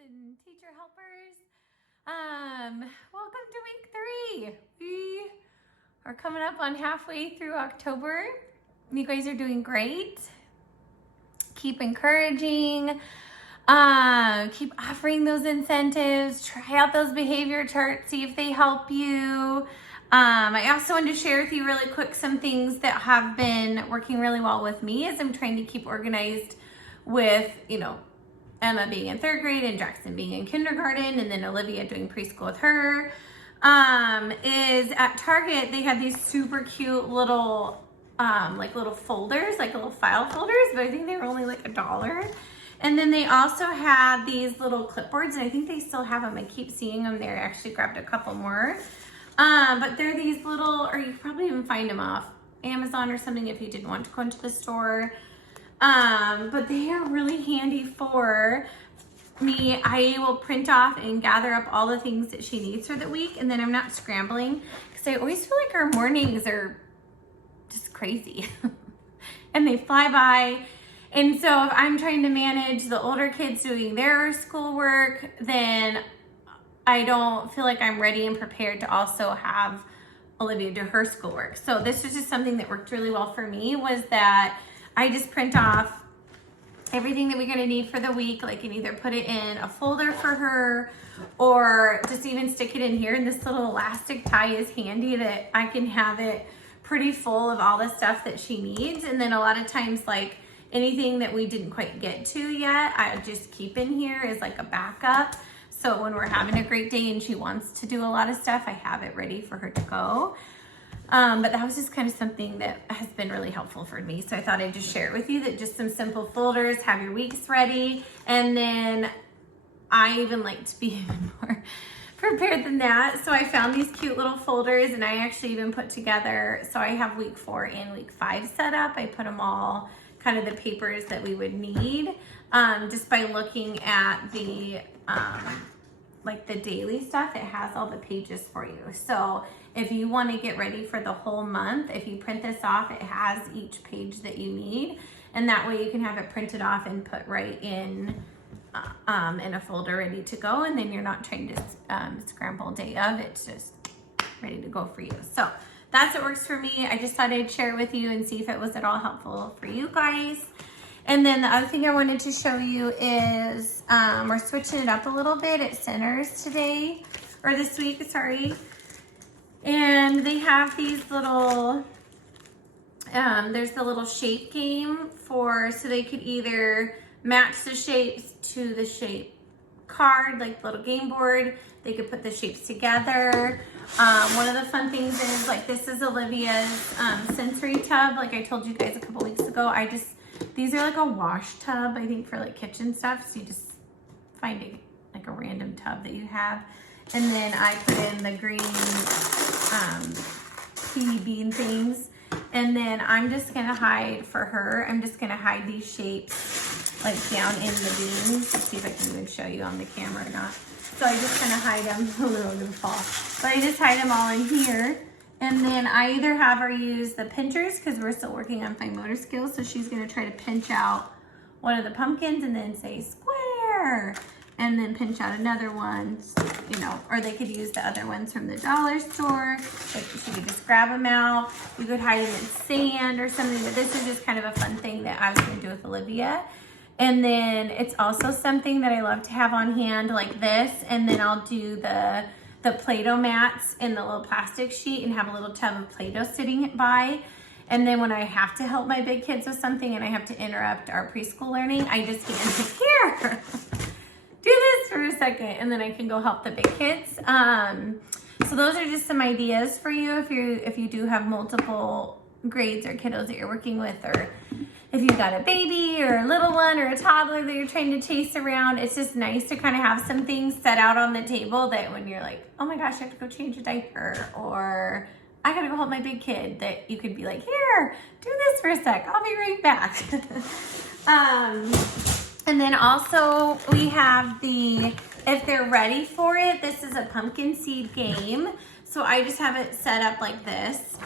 and teacher helpers. Welcome to week 3. We are coming up on halfway through October. You guys are doing great. Keep encouraging. Keep offering those incentives. Try out those behavior charts. See if they help you. I also wanted to share with you really quick some things that have been working really well with me as I'm trying to keep organized with, Emma being in 3rd grade and Jackson being in kindergarten, and then Olivia doing preschool with her. Is at Target, they had these super cute little, little folders, like little file folders, but I think they were only like $1. And then they also had these little clipboards, and I think they still have them. I keep seeing them there. I actually grabbed a couple more. But they're these little, or you can probably even find them off Amazon or something if you didn't want to go into the store. But they are really handy for me. I will print off and gather up all the things that she needs for the week, and then I'm not scrambling because I always feel like our mornings are just crazy and they fly by. And so if I'm trying to manage the older kids doing their schoolwork, then I don't feel like I'm ready and prepared to also have Olivia do her schoolwork. So this was just something that worked really well for me, was that I just print off everything that we're gonna need for the week. Like, I can either put it in a folder for her or just even stick it in here. And this little elastic tie is handy that I can have it pretty full of all the stuff that she needs. And then a lot of times, like anything that we didn't quite get to yet, I just keep in here as like a backup. So when we're having a great day and she wants to do a lot of stuff, I have it ready for her to go. But that was just kind of something that has been really helpful for me. So I thought I'd just share it with you, that just some simple folders, have your weeks ready. And then I even like to be even more prepared than that. So I found these cute little folders, and I actually even put together, so I have week 4 and week 5 set up. I put them all, kind of the papers that we would need, just by looking at the, like the daily stuff. It has all the pages for you. So if you want to get ready for the whole month, if you print this off, it has each page that you need, and that way you can have it printed off and put right in a folder ready to go, and then you're not trying to scramble day of. It's just ready to go for you. So that's what works for me. I just thought I'd share it with you and see if it was at all helpful for you guys. And then the other thing I wanted to show you is we're switching it up a little bit at Centers today, or this week, sorry. And they have these little, there's the little shape game so they could either match the shapes to the shape card, like the little game board. They could put the shapes together. One of the fun things is, like, this is Olivia's sensory tub. Like I told you guys a couple weeks ago, these are like a wash tub, I think, for like kitchen stuff. So you just find like a random tub that you have. And then I put in the green pea bean things. And then I'm just gonna hide for her, I'm just gonna hide these shapes like down in the beans. Let's see if I can even show you on the camera or not. So I just kind of hide them, a little gonna fall. But I just hide them all in here. And then I either have her use the pinchers, because we're still working on fine motor skills. So she's gonna try to pinch out one of the pumpkins and then say square, and then pinch out another one, or they could use the other ones from the dollar store. Like, she could just grab them out. You could hide them in sand or something, but this is just kind of a fun thing that I was gonna do with Olivia. And then it's also something that I love to have on hand, like this. And then I'll do the Play-Doh mats in the little plastic sheet and have a little tub of Play-Doh sitting by. And then when I have to help my big kids with something and I have to interrupt our preschool learning, I just hand it, here, do this for a second, and then I can go help the big kids. So those are just some ideas for you if you do have multiple grades or kiddos that you're working with, or if you've got a baby or a little one or a toddler that you're trying to chase around. It's just nice to kind of have some things set out on the table that when you're like, oh my gosh, I have to go change a diaper, or I gotta go help my big kid, that you could be like, here, do this for a sec, I'll be right back. And then also we have if they're ready for it, this is a pumpkin seed game. So I just have it set up like this.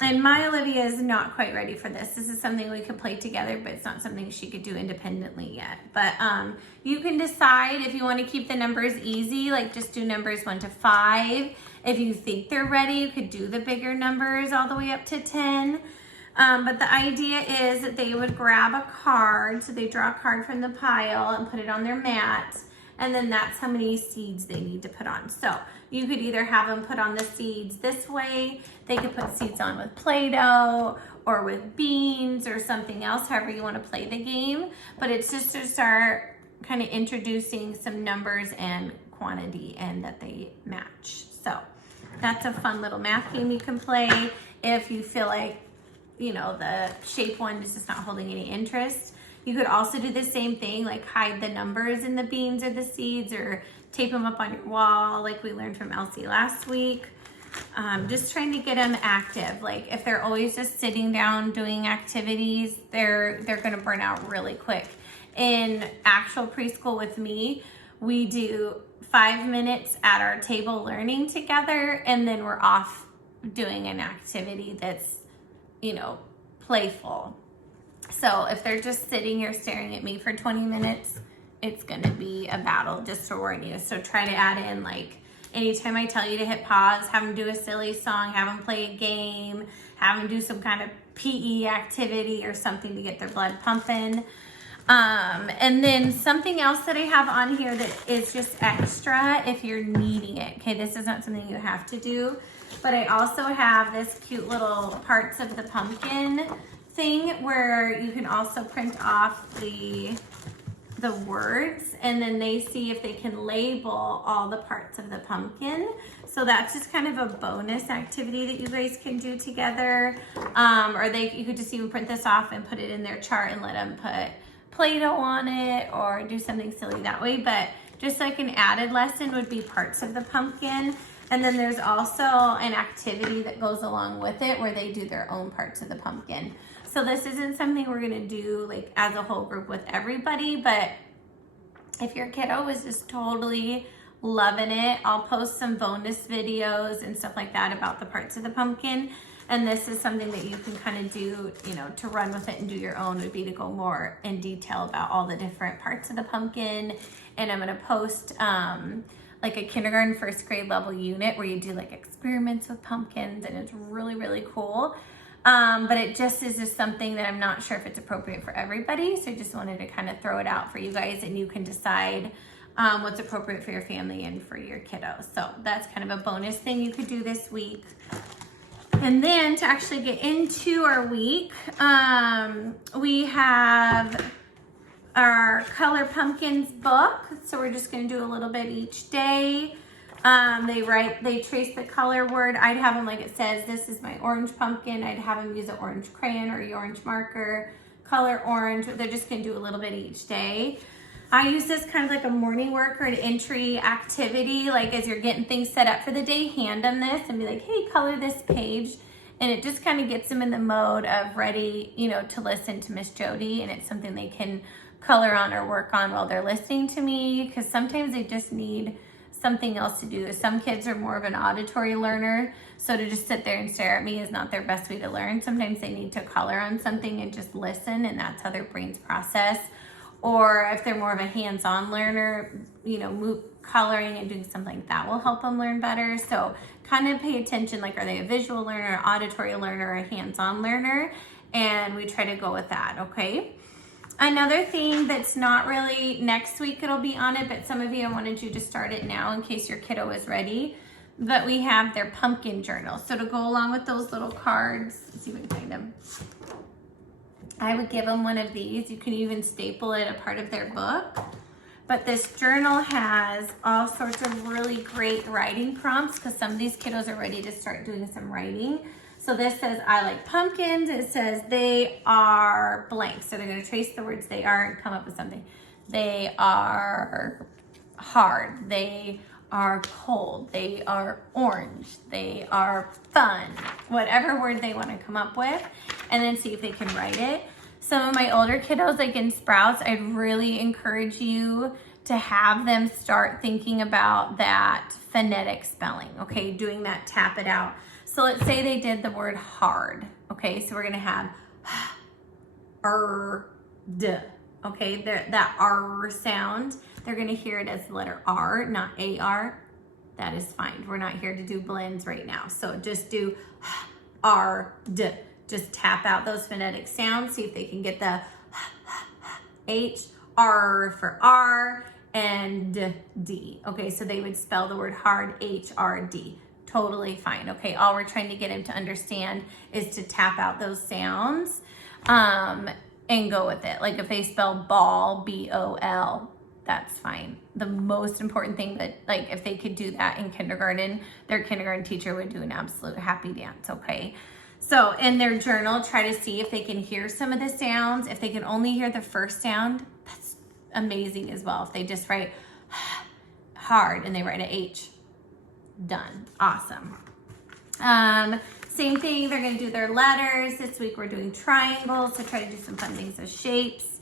And my Olivia is not quite ready for this. This is something we could play together, but it's not something she could do independently yet. But you can decide if you want to keep the numbers easy, like just do numbers 1 to 5. If you think they're ready, you could do the bigger numbers all the way up to 10. But the idea is that they would grab a card. So they draw a card from the pile and put it on their mat. And then that's how many seeds they need to put on. So you could either have them put on the seeds this way. They could put seeds on with Play-Doh or with beans or something else, however you want to play the game. But it's just to start kind of introducing some numbers and quantity and that they match. So that's a fun little math game you can play if you feel like, you know, the shape one is just not holding any interest. You could also do the same thing, like hide the numbers in the beans or the seeds, or tape them up on your wall like we learned from Elsie last week. Just trying to get them active. Like if they're always just sitting down doing activities, they're gonna burn out really quick. In actual preschool with me, we do 5 minutes at our table learning together, and then we're off doing an activity that's, you know, playful. So if they're just sitting here staring at me for 20 minutes, it's gonna be a battle, just to warn you. So try to add in, like, anytime I tell you to hit pause, have them do a silly song, have them play a game, have them do some kind of PE activity or something to get their blood pumping. And then something else that I have on here that is just extra if you're needing it. Okay, this is not something you have to do, but I also have this cute little parts of the pumpkin thing where you can also print off the words, and then they see if they can label all the parts of the pumpkin. So that's just kind of a bonus activity that you guys can do together. Or you could just even print this off and put it in their chart and let them put Play-Doh on it or do something silly that way. But just like an added lesson would be parts of the pumpkin. And then there's also an activity that goes along with it where they do their own parts of the pumpkin. So this isn't something we're gonna do like as a whole group with everybody, but if your kiddo is just totally loving it, I'll post some bonus videos and stuff like that about the parts of the pumpkin. And this is something that you can kind of do, you know, to run with it and do your own, would be to go more in detail about all the different parts of the pumpkin. And I'm gonna post like a kindergarten, first grade level unit where you do like experiments with pumpkins, and it's really, really cool. But it just is just something that I'm not sure if it's appropriate for everybody. So I just wanted to kind of throw it out for you guys, and you can decide what's appropriate for your family and for your kiddos. So that's kind of a bonus thing you could do this week. And then to actually get into our week, we have our Color Pumpkins book. So we're just gonna do a little bit each day. They trace the color word. I'd have them like it says, this is my orange pumpkin. I'd have them use an orange crayon or an orange marker, color orange. They're just gonna do a little bit each day. I use this kind of like a morning work or an entry activity. Like as you're getting things set up for the day, hand them this and be like, hey, color this page. And it just kind of gets them in the mode of ready, you know, to listen to Miss Jody. And it's something they can color on or work on while they're listening to me, because sometimes they just need something else to do. Some kids are more of an auditory learner, so to just sit there and stare at me is not their best way to learn. Sometimes they need to color on something and just listen, and that's how their brains process. Or if they're more of a hands-on learner, you know, coloring and doing something like that will help them learn better. So kind of pay attention, like, are they a visual learner, an auditory learner, or a hands-on learner? And we try to go with that, okay? Another thing that's not really next week, it'll be on it, but some of you, I wanted you to start it now in case your kiddo is ready. But we have their pumpkin journal. So to go along with those little cards, let's see if we can find them. I would give them one of these. You can even staple it a part of their book. But this journal has all sorts of really great writing prompts, because some of these kiddos are ready to start doing some writing. So this says, I like pumpkins. It says they are blank. So they're gonna trace the words they are and come up with something. They are hard. They are cold. They are orange. They are fun. Whatever word they wanna come up with, and then see if they can write it. Some of my older kiddos, like in Sprouts, I'd really encourage you to have them start thinking about that phonetic spelling, okay? Doing that tap it out. So So let's say they did the word hard. Okay, so we're gonna have d. Okay, that R sound, they're gonna hear it as the letter R, not AR. That is fine. We're not here to do blends right now. So just do R, D. Just tap out those phonetic sounds. See if they can get the H, R for R, and D. Okay, so they would spell the word hard, H-R-D. Totally fine. Okay, all we're trying to get him to understand is to tap out those sounds and go with it. Like if they spell ball, B-O-L, that's fine. The most important thing that, like, if they could do that in kindergarten, their kindergarten teacher would do an absolute happy dance, okay? So in their journal, try to see if they can hear some of the sounds. If they can only hear the first sound, that's amazing as well. If they just write hard and they write an H, done. Awesome. Same thing, they're gonna do their letters. This week we're doing triangles, so try to do some fun things with shapes.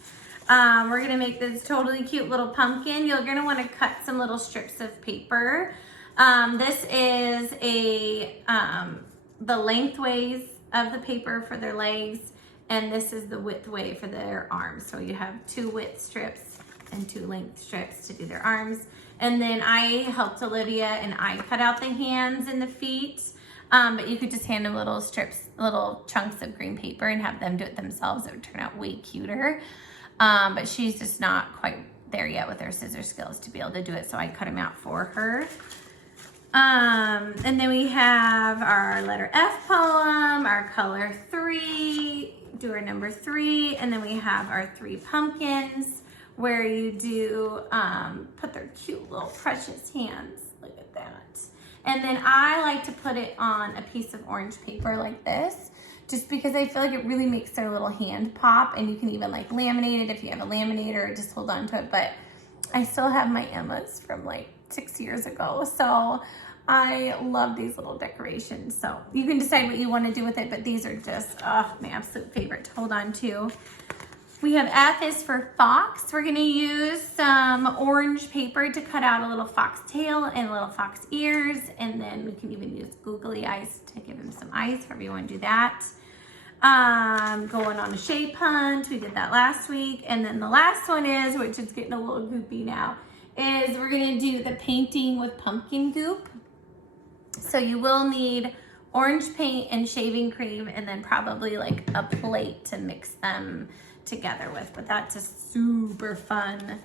We're gonna make this totally cute little pumpkin. You're gonna wanna cut some little strips of paper. This is the lengthways of the paper for their legs, and this is the width way for their arms. So you have 2 width strips and 2 length strips to do their arms. And then I helped Olivia and I cut out the hands and the feet. But you could just hand them little strips, little chunks of green paper and have them do it themselves. It would turn out way cuter. But she's just not quite there yet with her scissor skills to be able to do it. So I cut them out for her. And then we have our letter F poem, our color 3, do our number 3. And then we have our 3 pumpkins where you do, put their cute little precious hands. Look at that. And then I like to put it on a piece of orange paper like this, just because I feel like it really makes their little hand pop, and you can even like laminate it if you have a laminator or just hold on to it. But I still have my Emmas from like 6 years ago. So I love these little decorations. So you can decide what you want to do with it, but these are just my absolute favorite to hold on to. We have F is for fox. We're gonna use some orange paper to cut out a little fox tail and little fox ears. And then we can even use googly eyes to give him some eyes, however you wanna do that. Going on a shape hunt, we did that last week. And then the last one is, which is getting a little goopy now, is we're gonna do the painting with pumpkin goop. So you will need orange paint and shaving cream, and then probably like a plate to mix them together with. But that's a super fun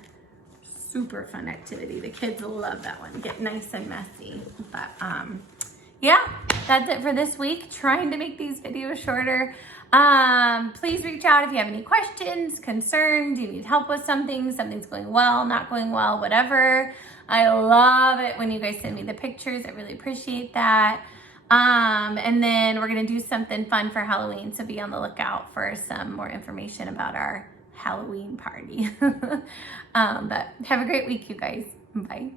activity. The kids will love that one. Get nice and messy. But yeah, that's it for this week. Trying to make these videos shorter. Please reach out if you have any questions, concerns, you need help with something, something's going well, not going well, whatever. I love it when you guys send me the pictures. I really appreciate that. And then we're gonna do something fun for Halloween, so be on the lookout for some more information about our Halloween party. But have a great week, you guys. Bye.